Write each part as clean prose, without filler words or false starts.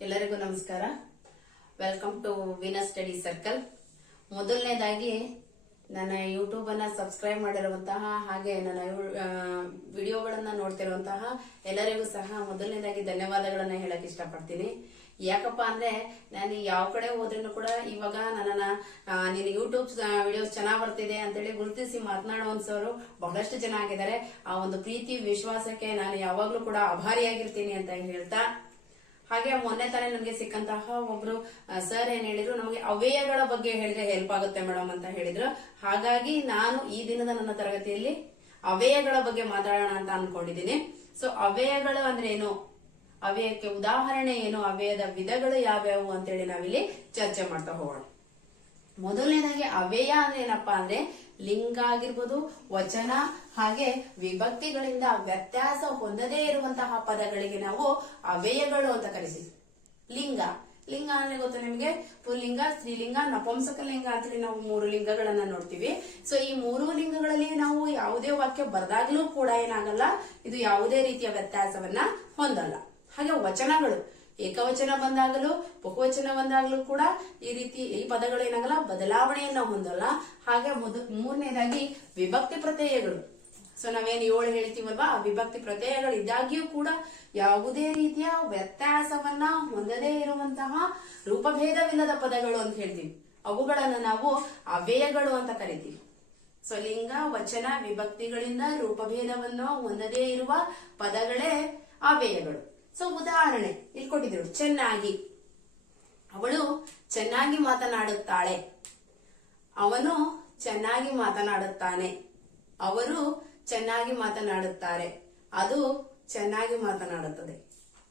ಎಲ್ಲರಿಗೂ ನಮಸ್ಕಾರ. Welcome to Venus study circle. ಮೊದಲನೇದಾಗಿ ನನ್ನ ಯೂಟ್ಯೂಬ್ ಅನ್ನ ಸಬ್ಸ್ಕ್ರೈಬ್ ಮಾಡಿರುವಂತಹ ಹಾಗೆ ನನ್ನ ವಿಡಿಯೋಗಳನ್ನ ನೋಡ್ತಿರುವಂತಹ ಎಲ್ಲರಿಗೂ ಸಹ ಮೊದಲನೇದಾಗಿ ಧನ್ಯವಾದಗಳನ್ನ ಹೇಳಕ್ ಇಷ್ಟಪಡ್ತೀನಿ. ಯಾಕಪ್ಪ ಅಂದ್ರೆ ನಾನು ಯಾವ ಕಡೆ ಹೋದ್ರೂ ಕೂಡ ಇವಾಗ ನನ್ನನ್ನ ನೀನು ಯೂಟ್ಯೂಬ್ ವಿಡಿಯೋಸ್ ಚೆನ್ನಾಗ್ ಬರ್ತಿದೆ ಅಂತೇಳಿ ಗುರುತಿಸಿ ಮಾತನಾಡುವಂತವರು ಬಹಳಷ್ಟು ಜನ ಆಗಿದ್ದಾರೆ. ಆ ಒಂದು ಪ್ರೀತಿ ವಿಶ್ವಾಸಕ್ಕೆ ನಾನು ಯಾವಾಗ್ಲೂ ಕೂಡ ಆಭಾರಿಯಾಗಿರ್ತೀನಿ ಅಂತ ಹೇಳ್ತಾ, ಹಾಗೆ ಮೊನ್ನೆ ತಾನೇ ನಮ್ಗೆ ಸಿಕ್ಕಂತಹ ಒಬ್ರು ಸರ್ ಏನ್ ಹೇಳಿದ್ರು, ನಮಗೆ ಅವ್ಯಯಗಳ ಬಗ್ಗೆ ಹೇಳಿದ್ರೆ ಹೆಲ್ಪ್ ಆಗುತ್ತೆ ಮೇಡಮ್ ಅಂತ ಹೇಳಿದ್ರು. ಹಾಗಾಗಿ ನಾನು ಈ ದಿನದ ನನ್ನ ತರಗತಿಯಲ್ಲಿ ಅವ್ಯಯಗಳ ಬಗ್ಗೆ ಮಾತಾಡೋಣ ಅಂತ ಅನ್ಕೊಂಡಿದ್ದೀನಿ. ಸೊ ಅವ್ಯಯಗಳು ಅಂದ್ರೆ ಏನು, ಅವ್ಯಯಕ್ಕೆ ಉದಾಹರಣೆ ಏನು, ಅವ್ಯಯದ ವಿಧಗಳು ಯಾವ್ಯಾವು ಅಂತೇಳಿ ನಾವಿಲ್ಲಿ ಚರ್ಚೆ ಮಾಡ್ತಾ ಹೋಗೋಣ. ಮೊದಲನೇದಾಗಿ ಅವ್ಯಯ ಅಂದ್ರೆ ಏನಪ್ಪಾ ಅಂದ್ರೆ ಲಿಂಗ ಆಗಿರ್ಬೋದು, ವಚನ ಹಾಗೆ ವಿಭಕ್ತಿಗಳಿಂದ ವ್ಯತ್ಯಾಸ ಹೊಂದದೇ ಇರುವಂತಹ ಪದಗಳಿಗೆ ನಾವು ಅವ್ಯಯಗಳು ಅಂತ ಕರಿತೀವಿ. ಲಿಂಗ ಲಿಂಗ ಅಂದ್ರೆ ಗೊತ್ತಾ ನಿಮ್ಗೆ, ಪುಲ್ಲಿಂಗ, ಸ್ತ್ರೀಲಿಂಗ, ನಪುಂಸಕ ಲಿಂಗ ಅಂತೇಳಿ ನಾವು 3 ಲಿಂಗಗಳನ್ನ ನೋಡ್ತೀವಿ. ಸೊ ಈ 3 ಲಿಂಗಗಳಲ್ಲಿ ನಾವು ಯಾವುದೇ ವಾಕ್ಯ ಬರೆದಾಗ್ಲೂ ಕೂಡ ಏನಾಗಲ್ಲ, ಇದು ಯಾವುದೇ ರೀತಿಯ ವ್ಯತ್ಯಾಸವನ್ನ ಹೊಂದಲ್ಲ. ಹಾಗೆ ವಚನಗಳು ಏಕವಚನ ಬಂದಾಗಲೂ ಬಹುವಚನ ಬಂದಾಗಲೂ ಕೂಡ ಈ ಪದಗಳು ಏನಾಗಲ್ಲ, ಬದಲಾವಣೆಯನ್ನ ಹೊಂದಲ್ಲ. ಹಾಗೆ ಮೂರನೇದಾಗಿ ವಿಭಕ್ತಿ ಪ್ರತ್ಯಯಗಳು. ಸೊ ನಾವೇನು 7 ಹೇಳ್ತೀವಲ್ವಾ, ಆ ವಿಭಕ್ತಿ ಪ್ರತ್ಯಯಗಳು ಇದ್ದಾಗಿಯೂ ಕೂಡ ಯಾವುದೇ ರೀತಿಯ ವ್ಯತ್ಯಾಸವನ್ನ ಹೊಂದದೇ ಇರುವಂತಹ ರೂಪಭೇದವಿಲ್ಲದ ಪದಗಳು ಅಂತ ಹೇಳ್ತೀವಿ. ಅವುಗಳನ್ನ ನಾವು ಅವ್ಯಯಗಳು ಅಂತ ಕರಿತೀವಿ. ಸೊ ಲಿಂಗ, ವಚನ, ವಿಭಕ್ತಿಗಳಿಂದ ರೂಪಭೇದವನ್ನು ಹೊಂದದೇ ಇರುವ ಪದಗಳೇ ಅವ್ಯಯಗಳು. ಸೊ ಉದಾಹರಣೆ ಇಲ್ಲಿ ಕೊಟ್ಟಿದ್ರು, ಚೆನ್ನಾಗಿ, ಅವಳು ಚೆನ್ನಾಗಿ ಮಾತನಾಡುತ್ತಾಳೆ, ಅವನು ಚೆನ್ನಾಗಿ ಮಾತನಾಡುತ್ತಾನೆ, ಅವರು ಚೆನ್ನಾಗಿ ಮಾತನಾಡುತ್ತಾರೆ, ಅದು ಚೆನ್ನಾಗಿ ಮಾತನಾಡುತ್ತದೆ.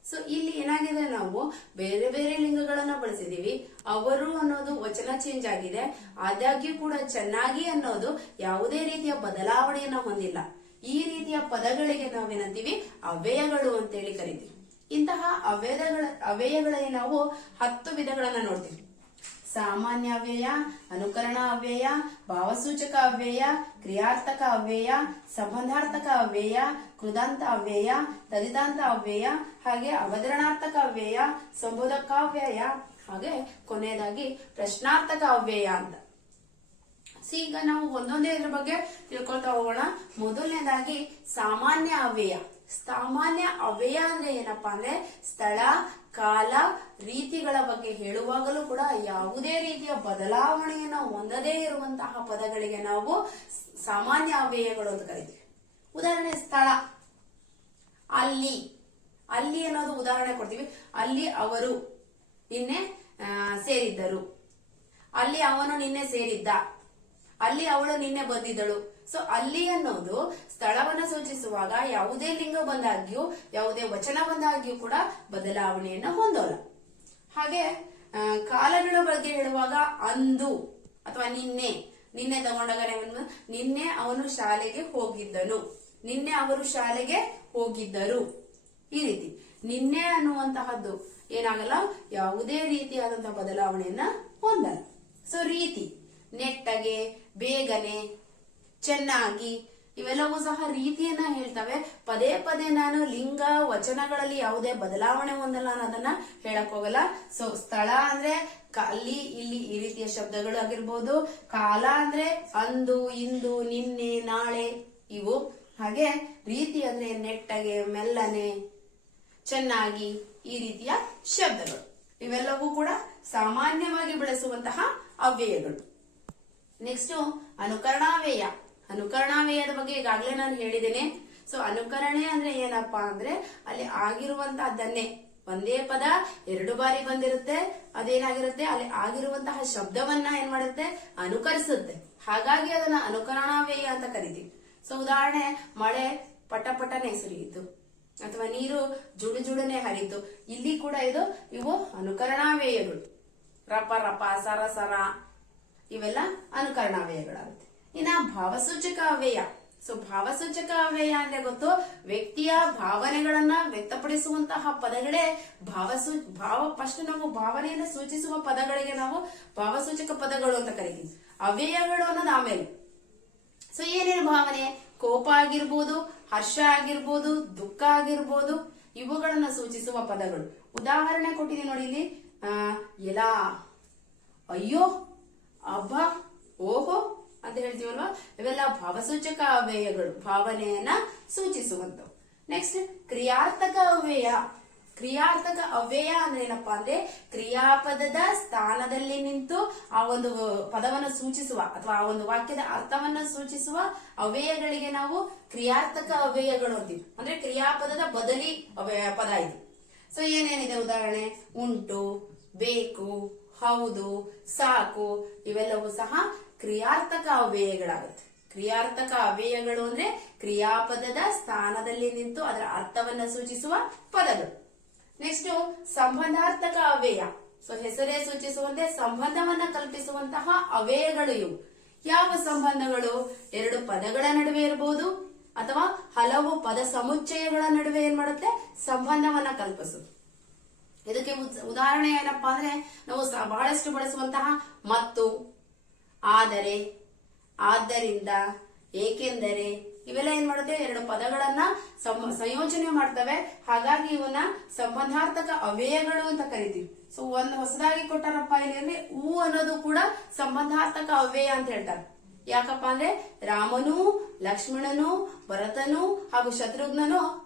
ಸೊ ಇಲ್ಲಿ ಏನಾಗಿದೆ, ನಾವು ಬೇರೆ ಬೇರೆ ಲಿಂಗಗಳನ್ನ ಬಳಸಿದೀವಿ. ಅವರು ಅನ್ನೋದು ವಚನ ಚೇಂಜ್ ಆಗಿದೆ, ಆದಾಗ್ಯೂ ಕೂಡ ಚೆನ್ನಾಗಿ ಅನ್ನೋದು ಯಾವುದೇ ರೀತಿಯ ಬದಲಾವಣೆಯನ್ನ ಹೊಂದಿಲ್ಲ. ಈ ರೀತಿಯ ಪದಗಳಿಗೆ ನಾವೇನಂತೀವಿ, ಅವ್ಯಯಗಳು ಅಂತೇಳಿ ಕರಿತೀವಿ. ಇಂತಹ ಅವ್ಯಯಗಳಲ್ಲಿ ನಾವು 10 ವಿಧಗಳನ್ನ ನೋಡ್ತೀವಿ. ಸಾಮಾನ್ಯ ಅವ್ಯಯ, ಅನುಕರಣ ಅವ್ಯಯ, ಭಾವಸೂಚಕ ಅವ್ಯಯ, ಕ್ರಿಯಾರ್ಥಕ ಅವ್ಯಯ, ಸಂಬಂಧಾರ್ಥಕ ಅವ್ಯಯ, ಕೃದಾಂತ ಅವ್ಯಯ, ತದಿತಾಂತ ಅವ್ಯಯ, ಹಾಗೆ ಅವತರಣಾರ್ಥಕ ಅವ್ಯಯ, ಸಂಬೋಧಕಾವ್ಯಯ, ಹಾಗೆ ಕೊನೆಯದಾಗಿ ಪ್ರಶ್ನಾರ್ಥಕ ಅವ್ಯಯ ಅಂತ. ಈಗ ನಾವು ಒಂದೊಂದೇ ಇದ್ರ ಬಗ್ಗೆ ತಿಳ್ಕೊಳ್ತಾ ಹೋಗೋಣ. ಮೊದಲನೇದಾಗಿ ಸಾಮಾನ್ಯ ಅವ್ಯಯ. ಸಾಮಾನ್ಯ ಅವ್ಯಯ ಅಂದ್ರೆ ಏನಪ್ಪಾ ಅಂದ್ರೆ ಸ್ಥಳ, ಕಾಲ, ರೀತಿಗಳ ಬಗ್ಗೆ ಹೇಳುವಾಗಲೂ ಕೂಡ ಯಾವುದೇ ರೀತಿಯ ಬದಲಾವಣೆಯನ್ನು ಹೊಂದದೇ ಇರುವಂತಹ ಪದಗಳಿಗೆ ನಾವು ಸಾಮಾನ್ಯ ಅವ್ಯಯಗಳು ಅಂತ ಕರಿತೀವಿ. ಉದಾಹರಣೆ ಸ್ಥಳ, ಅಲ್ಲಿ. ಅಲ್ಲಿ ಅನ್ನೋದು ಉದಾಹರಣೆ ಕೊಡ್ತೀವಿ. ಅಲ್ಲಿ ಅವರು ನಿನ್ನೆ ಸೇರಿದ್ದರು, ಅಲ್ಲಿ ಅವನು ನಿನ್ನೆ ಸೇರಿದ್ದ, ಅಲ್ಲಿ ಅವಳು ನಿನ್ನೆ ಬಂದಿದ್ದಳು. ಸೊ ಅಲ್ಲಿ ಅನ್ನೋದು ಸ್ಥಳವನ್ನ ಸೂಚಿಸುವಾಗ ಯಾವುದೇ ಲಿಂಗ ಬಂದಾಗ್ಯೂ ಯಾವುದೇ ವಚನ ಬಂದಾಗ್ಯೂ ಕೂಡ ಬದಲಾವಣೆಯನ್ನ ಹೊಂದೋಲ್ಲ. ಹಾಗೆ ಕಾಲಗಳ ಬಗ್ಗೆ ಹೇಳುವಾಗ ಅಂದು ಅಥವಾ ನಿನ್ನೆ ತಗೊಂಡಾಗ ನಿನ್ನೆ ಅವನು ಶಾಲೆಗೆ ಹೋಗಿದ್ದನು, ನಿನ್ನೆ ಅವರು ಶಾಲೆಗೆ ಹೋಗಿದ್ದರು. ಈ ರೀತಿ ನಿನ್ನೆ ಅನ್ನುವಂತಹದ್ದು ಏನಾಗಲ್ಲ, ಯಾವುದೇ ರೀತಿಯಾದಂತಹ ಬದಲಾವಣೆಯನ್ನ ಹೊಂದಲ್ಲ. ಸೊ ರೀತಿ, ನೆಟ್ಟಗೆ, ಬೇಗನೆ, ಚೆನ್ನಾಗಿ, ಇವೆಲ್ಲವೂ ಸಹ ರೀತಿಯನ್ನ ಹೇಳ್ತವೆ. ಪದೇ ಪದೇ ನಾನು ಲಿಂಗ ವಚನಗಳಲ್ಲಿ ಯಾವುದೇ ಬದಲಾವಣೆ ಹೊಂದಲ್ಲ ಅನ್ನೋದನ್ನ ಹೇಳಕ್ ಹೋಗಲ್ಲ. ಸೊ ಸ್ಥಳ ಅಂದ್ರೆ ಅಲ್ಲಿ, ಇಲ್ಲಿ ಈ ರೀತಿಯ ಶಬ್ದಗಳು ಆಗಿರ್ಬೋದು. ಕಾಲ ಅಂದ್ರೆ ಅಂದು, ಇಂದು, ನಿನ್ನೆ, ನಾಳೆ ಇವು. ಹಾಗೆ ರೀತಿ ಅಂದ್ರೆ ನೆಟ್ಟಗೆ, ಮೆಲ್ಲನೆ, ಚೆನ್ನಾಗಿ ಈ ರೀತಿಯ ಶಬ್ದಗಳು. ಇವೆಲ್ಲವೂ ಕೂಡ ಸಾಮಾನ್ಯವಾಗಿ ಬಳಸುವಂತಹ ಅವ್ಯಯಗಳು. ನೆಕ್ಸ್ಟ್ ಅನುಕರಣಾವ್ಯಯ. ಅನುಕರಣಾವ್ಯಯದ ಬಗ್ಗೆ ಈಗಾಗಲೇ ನಾನು ಹೇಳಿದ್ದೇನೆ. ಸೊ ಅನುಕರಣೆ ಅಂದ್ರೆ ಏನಪ್ಪಾ ಅಂದ್ರೆ ಅಲ್ಲಿ ಆಗಿರುವಂತಹದ್ದನ್ನೇ ಒಂದೇ ಪದ 2 ಬಾರಿ ಬಂದಿರುತ್ತೆ, ಅದೇನಾಗಿರುತ್ತೆ, ಅಲ್ಲಿ ಆಗಿರುವಂತಹ ಶಬ್ದವನ್ನ ಏನ್ ಮಾಡುತ್ತೆ, ಅನುಕರಿಸುತ್ತೆ. ಹಾಗಾಗಿ ಅದನ್ನ ಅನುಕರಣಾವ್ಯಯ ಅಂತ ಕರಿತೀವಿ. ಸೊ ಉದಾಹರಣೆ, ಮಳೆ ಪಟ ಪಟನೆ ಸುರಿಯಿತು ಅಥವಾ ನೀರು ಜುಡು ಜುಡನೆ ಹರಿತು. ಇಲ್ಲಿ ಕೂಡ ಇವು ಅನುಕರಣಾವ್ಯಯಗಳು. ರಪ ರಪ, ಸರ ಸರ ಇವೆಲ್ಲ ಅನುಕರಣಾವ್ಯಯಗಳಾಗುತ್ತೆ. ಇನ್ನ ಭಾವಸೂಚಕ ಅವ್ಯಯ. ಸೊ ಭಾವಸೂಚಕ ಅವ್ಯಯ ಅಂದ್ರೆ ಗೊತ್ತು, ವ್ಯಕ್ತಿಯ ಭಾವನೆಗಳನ್ನ ವ್ಯಕ್ತಪಡಿಸುವಂತಹ ಪದಗಳೇ ಫಸ್ಟ್ ನಾವು ಭಾವನೆಯನ್ನು ಸೂಚಿಸುವ ಪದಗಳಿಗೆ ನಾವು ಭಾವಸೂಚಕ ಪದಗಳು ಅಂತ ಕರಿತೀವಿ. ಅವ್ಯಯಗಳು ಅನ್ನೋದು ಆಮೇಲೆ. ಸೊ ಏನೇನು ಭಾವನೆ, ಕೋಪ ಆಗಿರ್ಬೋದು, ಹರ್ಷ ಆಗಿರ್ಬೋದು, ದುಃಖ ಆಗಿರ್ಬೋದು, ಇವುಗಳನ್ನ ಸೂಚಿಸುವ ಪದಗಳು. ಉದಾಹರಣೆ ಕೊಟ್ಟಿದೆ ನೋಡಿ ಇಲ್ಲಿ. ಎಲ, ಅಯ್ಯೋ, ಅಬ್ಬ, ಓಹೋ ಅಂತ ಹೇಳ್ತೀವಲ್ವಾ, ಇವೆಲ್ಲ ಭಾವಸೂಚಕ ಅವ್ಯಯಗಳು, ಭಾವನೆಯನ್ನ ಸೂಚಿಸುವಂತವು. ನೆಕ್ಸ್ಟ್ ಕ್ರಿಯಾರ್ಥಕ ಅವ್ಯಯ. ಕ್ರಿಯಾರ್ಥಕ ಅವ್ಯಯ ಅಂದ್ರೆ ಏನಪ್ಪಾ ಅಂದ್ರೆ ಕ್ರಿಯಾಪದದ ಸ್ಥಾನದಲ್ಲಿ ನಿಂತು ಆ ಒಂದು ಪದವನ್ನು ಸೂಚಿಸುವ ಅಥವಾ ಆ ಒಂದು ವಾಕ್ಯದ ಅರ್ಥವನ್ನ ಸೂಚಿಸುವ ಅವ್ಯಯಗಳಿಗೆ ನಾವು ಕ್ರಿಯಾರ್ಥಕ ಅವ್ಯಯಗಳು ಅಂತೀವಿ. ಅಂದ್ರೆ ಕ್ರಿಯಾಪದದ ಬದಲಿ ಪದ ಇದು. ಸೊ ಏನೇನಿದೆ ಉದಾಹರಣೆ, ಉಂಟು, ಬೇಕು, ಹೌದು, ಸಾಕು, ಇವೆಲ್ಲವೂ ಸಹ ಕ್ರಿಯಾರ್ಥಕ ಅವ್ಯಯಗಳಾಗುತ್ತೆ. ಕ್ರಿಯಾರ್ಥಕ ಅವ್ಯಯಗಳು ಅಂದ್ರೆ ಕ್ರಿಯಾಪದದ ಸ್ಥಾನದಲ್ಲಿ ನಿಂತು ಅದರ ಅರ್ಥವನ್ನ ಸೂಚಿಸುವ ಪದಗಳು. ನೆಕ್ಸ್ಟ್ ಸಂಬಂಧಾರ್ಥಕ ಅವ್ಯಯ. ಸೊ ಹೆಸರೇ ಸೂಚಿಸುವಂತೆ ಸಂಬಂಧವನ್ನ ಕಲ್ಪಿಸುವಂತಹ ಅವ್ಯಯಗಳು ಇವು. ಯಾವ ಸಂಬಂಧಗಳು? ಎರಡು ಪದಗಳ ನಡುವೆ ಇರಬಹುದು ಅಥವಾ ಹಲವು ಪದ ಸಮುಚ್ಚಯಗಳ ನಡುವೆ ಏನ್ ಮಾಡುತ್ತೆ, ಸಂಬಂಧವನ್ನ ಕಲ್ಪಿಸುತ್ತೆ. ಇದಕ್ಕೆ ಉದಾಹರಣೆ ಏನಪ್ಪಾ ಅಂದ್ರೆ ನಾವು ಬಹಳಷ್ಟು ಬಳಸುವಂತಹ ಮತ್ತು, ಆದರೆ, ಆದ್ದರಿಂದ, ಏಕೆಂದರೆ, ಇವೆಲ್ಲ ಏನ್ ಮಾಡುತ್ತೆ, ಎರಡು ಪದಗಳನ್ನ ಸಂಯೋಜನೆ ಮಾಡ್ತವೆ. ಹಾಗಾಗಿ ಇವನ್ನ ಸಂಬಂಧಾರ್ಥಕ ಅವ್ಯಯಗಳು ಅಂತ ಕರಿತೀವಿ. ಸೊ ಒಂದು ಹೊಸದಾಗಿ ಕೊಟ್ಟಾರಪ್ಪ ಇಲ್ಲಿ ಅಂದ್ರೆ ಹೂ ಅನ್ನೋದು ಕೂಡ ಸಂಬಂಧಾರ್ಥಕ ಅವ್ಯಯ ಅಂತ ಹೇಳ್ತಾರೆ. ಯಾಕಪ್ಪ ಅಂದ್ರೆ ರಾಮನು, ಲಕ್ಷ್ಮಣನು, ಭರತನು ಹಾಗೂ ಶತ್ರುಘ್ನನು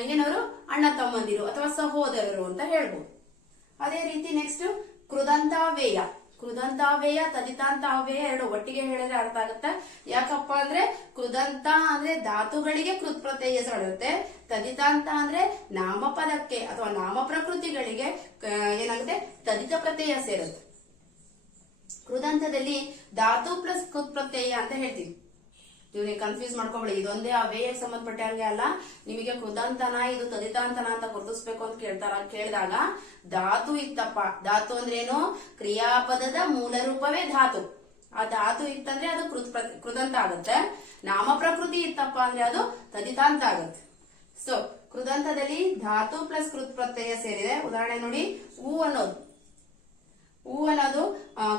ಏನವರು ಅಣ್ಣ ತಮ್ಮಂದಿರು ಅಥವಾ ಸಹೋದರರು ಅಂತ ಹೇಳ್ಬೋದು. ಅದೇ ರೀತಿ ನೆಕ್ಸ್ಟ್ ಕೃದಂತಾವ್ಯಯ. ಕೃದಂತಾವ್ಯಯ, ತದಿತಾಂತಾವ್ಯಯ ಎರಡು ಒಟ್ಟಿಗೆ ಹೇಳಿದ್ರೆ ಅರ್ಥ ಆಗುತ್ತೆ. ಯಾಕಪ್ಪ ಅಂದ್ರೆ ಕೃದಂತ ಅಂದ್ರೆ ಧಾತುಗಳಿಗೆ ಕೃತ್ ಪ್ರತ್ಯಯ ಸೇರುತ್ತೆ. ತದಿತಾಂತ ಅಂದ್ರೆ ನಾಮಪದಕ್ಕೆ ಅಥವಾ ನಾಮ ಪ್ರಕೃತಿಗಳಿಗೆ ಏನಾಗುತ್ತೆ, ತದಿತ ಪ್ರತ್ಯಯ ಸೇರುತ್ತೆ. ಕೃದಂತದಲ್ಲಿ ಧಾತು ಪ್ಲಸ್ ಕೃತ್ ಪ್ರತ್ಯಯ ಅಂತ ಹೇಳ್ತೀವಿ. ನೀವು ಕನ್ಫ್ಯೂಸ್ ಮಾಡ್ಕೊಬೇಡಿ, ಇದೊಂದೇ ಅವ್ಯಯಕ್ಕೆ ಸಂಬಂಧಪಟ್ಟಂಗೆ ಅಲ್ಲ. ನಿಮಗೆ ಕೃದಂತನ ಇದು ತದಿತಾಂತನ ಅಂತ ಗುರುತಿಸ್ಬೇಕು ಅಂತ ಕೇಳಿದಾಗ ಧಾತು ಇತ್ತಪ್ಪ. ಧಾತು ಅಂದ್ರೆ ಏನು? ಕ್ರಿಯಾಪದದ ಮೂಲ ರೂಪವೇ ಧಾತು. ಆ ಧಾತು ಇತ್ತಂದ್ರೆ ಅದು ಕೃದಂತ ಆಗುತ್ತೆ. ನಾಮ ಪ್ರಕೃತಿ ಇತ್ತಪ್ಪ ಅಂದ್ರೆ ಅದು ತದಿತಾಂತ ಆಗುತ್ತೆ. ಸೊ ಕೃದಂತದಲ್ಲಿ ಧಾತು ಪ್ಲಸ್ ಕೃತ್ ಪ್ರತ್ಯಯ ಸೇರಿದೆ. ಉದಾಹರಣೆ ನೋಡಿ, ಹೂ ಅನ್ನೋದು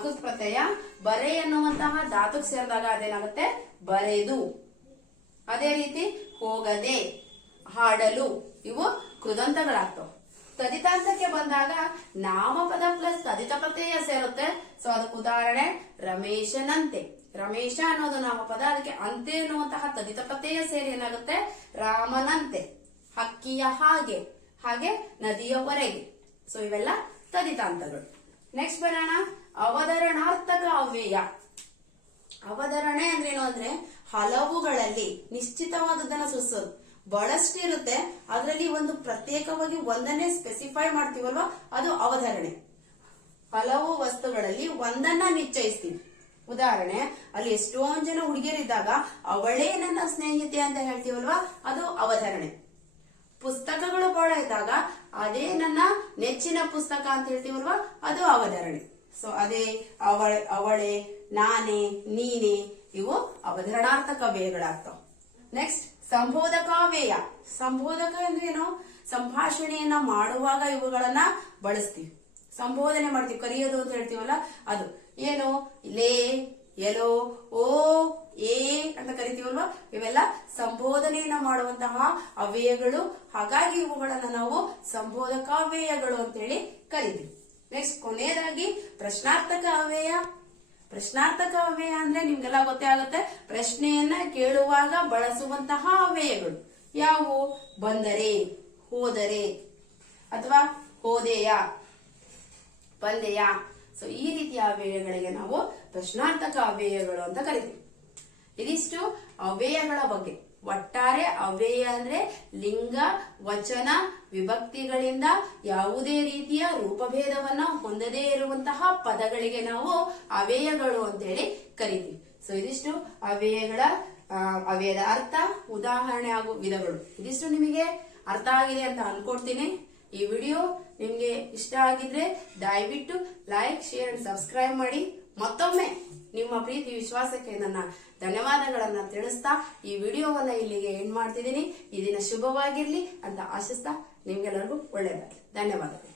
ಕೃತ್ ಪ್ರತ್ಯಯ. ಬರೆ ಎನ್ನುವಂತಹ ಧಾತುಕ್ ಸೇರಿದಾಗ ಅದೇನಾಗುತ್ತೆ, ಬರೆದು. ಅದೇ ರೀತಿ ಹೋಗದೆ, ಹಾಡಲು, ಇವು ಕೃದಂತಗಳಾಗ್ತವೆ. ತದಿತಾಂತಕ್ಕೆ ಬಂದಾಗ ನಾಮಪದ ಪ್ಲಸ್ ತದಿತ ಪ್ರತ್ಯಯ ಸೇರುತ್ತೆ. ಸೊ ಅದಕ್ಕೆ ಉದಾಹರಣೆ ರಮೇಶನಂತೆ. ರಮೇಶ ಅನ್ನೋದು ನಾಮಪದ, ಅದಕ್ಕೆ ಅಂತೆ ಎನ್ನುವಂತಹ ತದಿತ ಪ್ರತ್ಯಯ ಸೇರಿ ಏನಾಗುತ್ತೆ, ರಾಮನಂತೆ. ಹಕ್ಕಿಯ ಹಾಗೆ, ಹಾಗೆ ನದಿಯವರೆಗೆ. ಸೊ ಇವೆಲ್ಲ ತದಿತಾಂತಗಳು. ನೆಕ್ಸ್ಟ್ ಬರೋಣ ಅವತರಣಾರ್ಥಕ ಅವ್ಯಯ. ಅವತರಣೆ ಅಂದ್ರೇನು ಅಂದ್ರೆ ಹಲವುಗಳಲ್ಲಿ ನಿಶ್ಚಿತವಾದದನ್ನ ಸೂಚಿಸೋದು. ಬಹಳಷ್ಟು ಇರುತ್ತೆ, ಅದರಲ್ಲಿ ಒಂದು ಪ್ರತ್ಯೇಕವಾಗಿ ಒಂದನ್ನೇ ಸ್ಪೆಸಿಫೈ ಮಾಡ್ತೀವಲ್ವಾ, ಅದು ಅವತರಣೆ. ಹಲವು ವಸ್ತುಗಳಲ್ಲಿ ಒಂದನ್ನ ನಿಶ್ಚಯಿಸ್ತೀವಿ. ಉದಾಹರಣೆ, ಅಲ್ಲಿ ಎಷ್ಟೊಂದ್ ಜನ ಹುಡುಗಿಯರಿದ್ದಾಗ ಅವಳೇ ನನ್ನ ಸ್ನೇಹಿತೆ ಅಂತ ಹೇಳ್ತೀವಲ್ವಾ, ಅದು ಅವತರಣೆ. ಪುಸ್ತಕಗಳು ಬಹಳ ಇದ್ದಾಗ ಅದೇ ನನ್ನ ನೆಚ್ಚಿನ ಪುಸ್ತಕ ಅಂತ ಹೇಳ್ತೀವಲ್ವಾ, ಅದು ಅವತರಣೆ. ಸೊ ಅದೇ, ಅವಳೇ, ನಾನೇ, ನೀನೇ, ಇವು ಅವತರಣಾರ್ಥಕ ಅವ್ಯಯಗಳಾಗ್ತಾವ. ನೆಕ್ಸ್ಟ್ ಸಂಬೋಧಕಾವ್ಯಯ. ಸಂಬೋಧಕ ಅಂದ್ರೆ ಏನು? ಸಂಭಾಷಣೆಯನ್ನ ಮಾಡುವಾಗ ಇವುಗಳನ್ನ ಬಳಸ್ತೀವಿ. ಸಂಬೋಧನೆ ಮಾಡ್ತೀವಿ, ಕರೆಯೋದು ಅಂತ ಹೇಳ್ತೀವಲ್ಲ ಅದು. ಏನು? ಲೇ, ಎಲೋ, ಓ, ಏ ಅಂತ ಕರಿತೀವಲ್ವಾ, ಇವೆಲ್ಲ ಸಂಬೋಧನೆಯನ್ನ ಮಾಡುವಂತಹ ಅವ್ಯಯಗಳು. ಹಾಗಾಗಿ ಇವುಗಳನ್ನ ನಾವು ಸಂಬೋಧಕಾವ್ಯಯಗಳು ಅಂತ ಹೇಳಿ ಕರಿತೀವಿ. ನೆಕ್ಸ್ಟ್ ಕೊನೆಯದಾಗಿ ಪ್ರಶ್ನಾರ್ಥಕ ಅವ್ಯಯ. ಪ್ರಶ್ನಾರ್ಥಕ ಅವ್ಯಯ ಅಂದ್ರೆ ನಿಮ್ಗೆಲ್ಲ ಗೊತ್ತೇ ಆಗುತ್ತೆ, ಪ್ರಶ್ನೆಯನ್ನ ಕೇಳುವಾಗ ಬಳಸುವಂತಹ ಅವ್ಯಯಗಳು. ಯಾವುವು? ಬಂದರೆ, ಹೋದರೆ, ಅಥವಾ ಹೋದೆಯಾ, ಬಂದೆಯಾ. ಸೊ ಈ ರೀತಿಯ ಅವ್ಯಯಗಳಿಗೆ ನಾವು ಪ್ರಶ್ನಾರ್ಥಕ ಅವ್ಯಯಗಳು ಅಂತ ಕರಿತೀವಿ. ಇದಿಷ್ಟು ಅವ್ಯಯಗಳ ಬಗ್ಗೆ. ಒಟ್ಟಾರೆ ಅವ್ಯಯ ಅಂದ್ರೆ ಲಿಂಗ, ವಚನ, ವಿಭಕ್ತಿಗಳಿಂದ ಯಾವುದೇ ರೀತಿಯ ರೂಪಭೇದವನ್ನ ಹೊಂದದೇ ಇರುವಂತಹ ಪದಗಳಿಗೆ ನಾವು ಅವ್ಯಯಗಳು ಅಂತ ಹೇಳಿ ಕರಿತೀವಿ. ಸೊ ಇದಿಷ್ಟು ಅವ್ಯಯದ ಅರ್ಥ, ಉದಾಹರಣೆ ಹಾಗೂ ವಿಧಗಳು. ಇದಿಷ್ಟು ನಿಮಗೆ ಅರ್ಥ ಆಗಿದೆ ಅಂತ ಅನ್ಕೊಡ್ತೀನಿ. ಈ ವಿಡಿಯೋ ನಿಮ್ಗೆ ಇಷ್ಟ ಆಗಿದ್ರೆ ದಯವಿಟ್ಟು ಲೈಕ್, ಶೇರ್ ಅಂಡ್ ಸಬ್ಸ್ಕ್ರೈಬ್ ಮಾಡಿ. ಮತ್ತೊಮ್ಮೆ ನಿಮ್ಮ ಪ್ರೀತಿ ವಿಶ್ವಾಸಕ್ಕೆ ನನ್ನ ಧನ್ಯವಾದಗಳನ್ನ ತಿಳಿಸ್ತಾ ಈ ವಿಡಿಯೋವನ್ನ ಇಲ್ಲಿಗೆ ಎಂಡ್ ಮಾಡ್ತಿದ್ದೀನಿ. ಈ ದಿನ ಶುಭವಾಗಿರ್ಲಿ ಅಂತ ಆಶಿಸ್ತಾ ನಿಮ್ಗೆಲ್ಲರಿಗೂ ಒಳ್ಳೆಯದಾಗಲಿ. ಧನ್ಯವಾದಗಳು.